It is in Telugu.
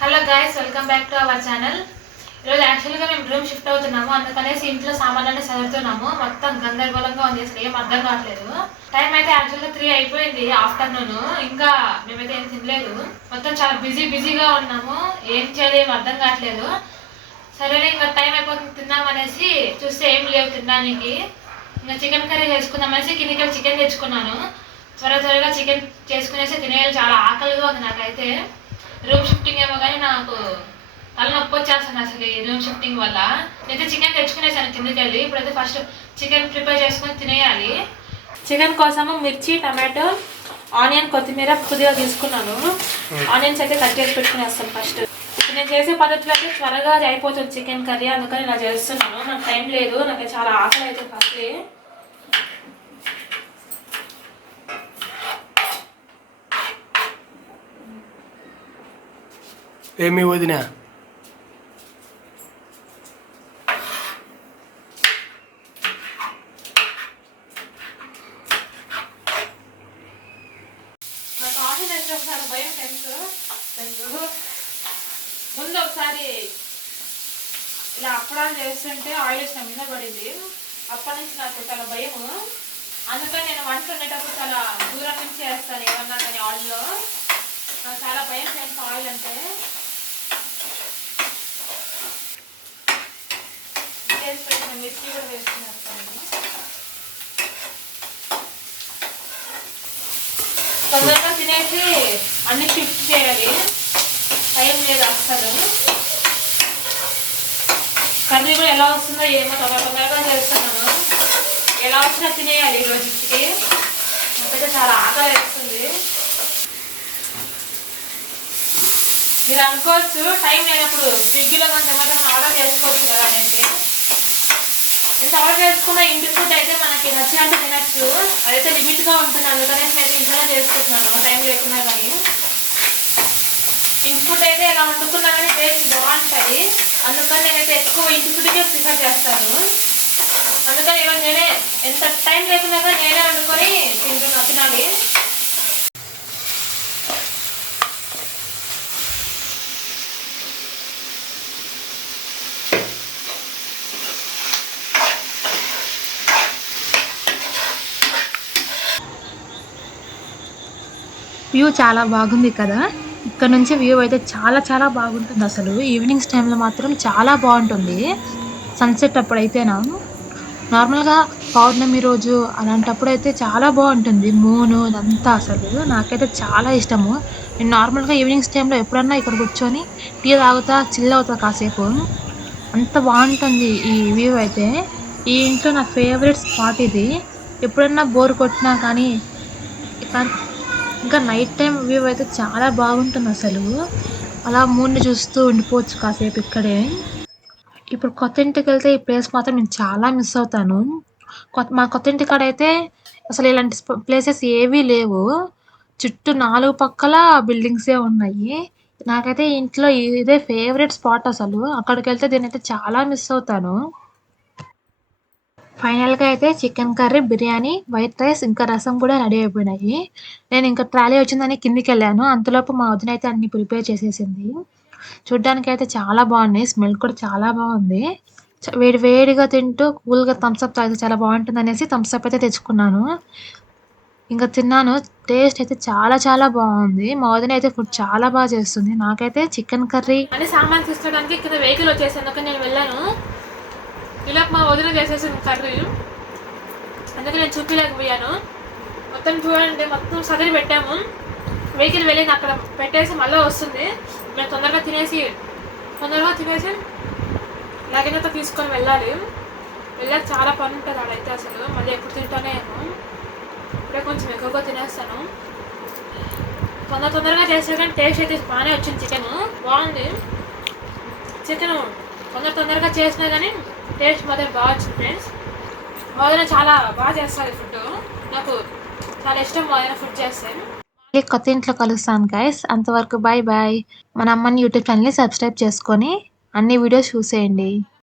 Hello guys, welcome back to our channel. ఈరోజు యాక్చువల్గా మేము రూమ్ షిఫ్ట్ అవుతున్నాము. అందుకనేసి ఇంట్లో సామాన్లన్నీ చదువుతున్నాము. మొత్తం గందరగోళంగా ఉంది, అసలు ఏం అర్థం కావట్లేదు. టైం అయితే యాక్చువల్గా 3 అయిపోయింది ఆఫ్టర్నూన్. ఇంకా మేమైతే ఏం తినలేదు. మొత్తం చాలా బిజీగా ఉన్నాము. ఏం చేయాలి ఏం అర్థం కావట్లేదు. సరే ఇంకా టైం అయిపోతుంది తిందాం అనేసి చూస్తే ఏం లేవు తినడానికి. ఇంకా చికెన్ కర్రీ చేసుకుందాం అనేసి కిందికి చికెన్ తెచ్చుకున్నాను. త్వరగా చికెన్ చేసుకునేసి తినేయాలి. చాలా ఆకలిగా ఉంది నాకైతే. రూమ్ షిఫ్టింగ్ ఏమో కానీ నాకు తలనొప్పి వచ్చేస్తుంది అసలు ఈ రూమ్ షిఫ్టింగ్ వల్ల. నేనైతే చికెన్ తెచ్చుకునేసాను కిందకి వెళ్ళి. ఇప్పుడైతే ఫస్ట్ చికెన్ ప్రిపేర్ చేసుకొని తినేయాలి. చికెన్ కోసము మిర్చి, టమాటో, ఆనియన్, కొత్తిమీర, పుదీనా తీసుకున్నాను. ఆనియన్స్ అయితే కట్ చేసి పెట్టుకునేస్తాను ఫస్ట్. ఇప్పుడు నేను చేసే పద్ధతిలో అయితే త్వరగా అయిపోతుంది చికెన్ కర్రీ, అందుకని ఇలా చేస్తున్నాను. నాకు టైం లేదు, నాకు చాలా ఆకలి అయితే ఫస్ట్. ఏమి వదినా భయం ముందు ఒకసారి ఇలా అప్పడాలు చేస్తుంటే ఆయిల్ వేసిన మీద పడింది. అప్పటి నుంచి నాకు చాలా భయము. అందుకని నేను వంట వండేటప్పుడు చాలా దూరం నుంచి వేస్తాను ఏమన్నా కానీ ఆయిల్లో. నాకు చాలా భయం ఫ్రెండ్స్ ఆయిల్ అంటే. చేసి పెట్టిన మిర్చి కూడా వేసుకునేస్తాను. తొందరగా తినేసి అన్ని షిఫ్ట్ చేయాలి, టైం లేదు అస్సలు. కర్రీ కూడా ఎలా వస్తుందో ఏమో తొందరగా చేస్తున్నాను. ఎలా వచ్చినా తినేయాలి ఈ రోజుకి. నాకైతే చాలా ఆకలి వేస్తుంది. మీరు అనుకోవచ్చు టైం లేనప్పుడు స్విగ్గీలో కొంచెం ఏమంటే మనం ఆర్డర్ చేసుకోవచ్చు కదా అనేసి. ఎంత ఆర్డర్ చేసుకున్న ఇంటి ఫుడ్ అయితే మనకి నచ్చినట్టు తినచ్చు. అదైతే లిమిట్గా ఉంటుంది. అందుకనేసి నేను ఇంట్లోనే చేసుకుంటున్నాను టైం లేకున్నా కానీ. ఇంటి ఫుడ్ అయితే ఎలా వండుకున్నా కానీ టేస్ట్ బాగుంటుంది. అందుకని నేనైతే ఎక్కువ ఇంటి ఫుడ్కే ప్రిఫర్ చేస్తాను. అందుకని ఈరోజు నేనే ఎంత టైం లేకున్నా కానీ నేనే వండుకొని తినాలి. వ్యూ చాలా బాగుంది కదా. ఇక్కడ నుంచి వ్యూ అయితే చాలా బాగుంటుంది. అసలు ఈవినింగ్స్ టైంలో మాత్రం చాలా బాగుంటుంది. సన్సెట్ అప్పుడైతేనా, నార్మల్గా పౌర్ణమి రోజు అలాంటప్పుడు అయితే చాలా బాగుంటుంది. మూను అదంతా అసలు నాకైతే చాలా ఇష్టము. నేను నార్మల్గా ఈవినింగ్స్ టైంలో ఎప్పుడన్నా ఇక్కడ కూర్చొని టీ తాగుతా, చిల్ అవుతా కాసేపు. అంత బాగుంటుంది ఈ వ్యూ అయితే. ఈ ఇంట్లో నా ఫేవరెట్ స్పాట్ ఇది. ఎప్పుడన్నా బోర్ కొట్టినా కానీ ఇంకా నైట్ టైం వ్యూ అయితే చాలా బాగుంటుంది అసలు. అలా మూడ్ని చూస్తూ ఉండిపోవచ్చు కాసేపు ఇక్కడే. ఇప్పుడు కొత్త ఇంటికి వెళ్తే ఈ ప్లేస్ మాత్రం నేను చాలా మిస్ అవుతాను. మా కొత్త ఇంటికాడ అయితే అసలు ఇలాంటి ప్లేసెస్ ఏవీ లేవు. చుట్టూ 4 పక్కల బిల్డింగ్సే ఉన్నాయి. నాకైతే ఇంట్లో ఇదే ఫేవరెట్ స్పాట్ అసలు. అక్కడికి వెళ్తే దీనైతే చాలా మిస్ అవుతాను. ఫైనల్గా అయితే chicken curry, biryani, white rice ఇంకా రసం కూడా రెడీ అయిపోయినాయి. నేను ఇంకా ట్రాలీ వచ్చిందని కిందికి వెళ్ళాను. అంతలోపు మా వదిన అయితే అన్ని ప్రిపేర్ చేసేసింది. చూడ్డానికి అయితే చాలా బాగున్నాయి. స్మెల్ కూడా చాలా బాగుంది. వేడిగా తింటూ కూల్గా థమ్స్అప్ తాగితే చాలా బాగుంటుంది అనేసి థమ్స్అప్ అయితే తెచ్చుకున్నాను. ఇంకా తిన్నాను. టేస్ట్ అయితే చాలా బాగుంది. మా వదిన అయితే ఫుడ్ చాలా బాగా చేస్తుంది. నాకైతే చికెన్ కర్రీ అన్ని సామాన్ తీసుకోవడానికి కింద వెహికల్ వచ్చేసి అందుకని నేను వెళ్ళాను. ఇలా మా వదిన చేసేసింది కర్రీ, అందుకే నేను చూపించలేకపోయాను. మొత్తం చూడండి, మొత్తం సదిరి పెట్టాము. వెహికల్ వెళ్ళింది, అక్కడ పెట్టేసి మళ్ళీ వస్తుంది. మేము తొందరగా తినేసి లగేజ్తో తీసుకొని వెళ్ళాలి. వెళ్ళాక చాలా పని ఉంటుంది ఆడైతే అసలు. మళ్ళీ ఎప్పుడు తింటానే ఏమో. ఇప్పుడే కొంచెం ఎక్కువగా తినేస్తాను. తొందరగా చేస్తే కానీ టేస్ట్ అయితే బాగానే వచ్చింది. చికెన్ బాగుంది. చికెన్ తొందరగా చేసినా కానీ టేస్ట్ మాత్రం బాగా వచ్చింది ఫ్రెండ్స్. వదిన చాలా బాగా చేస్తారు ఫుడ్. నాకు చాలా ఇష్టం వదిన ఫుడ్ చేస్తే. కొత్త ఇంట్లో కలుస్తాను గైస్. అంతవరకు బాయ్. మన అమ్మని యూట్యూబ్ ఛానల్ని సబ్స్క్రైబ్ చేసుకొని అన్ని వీడియోస్ చూసేయండి.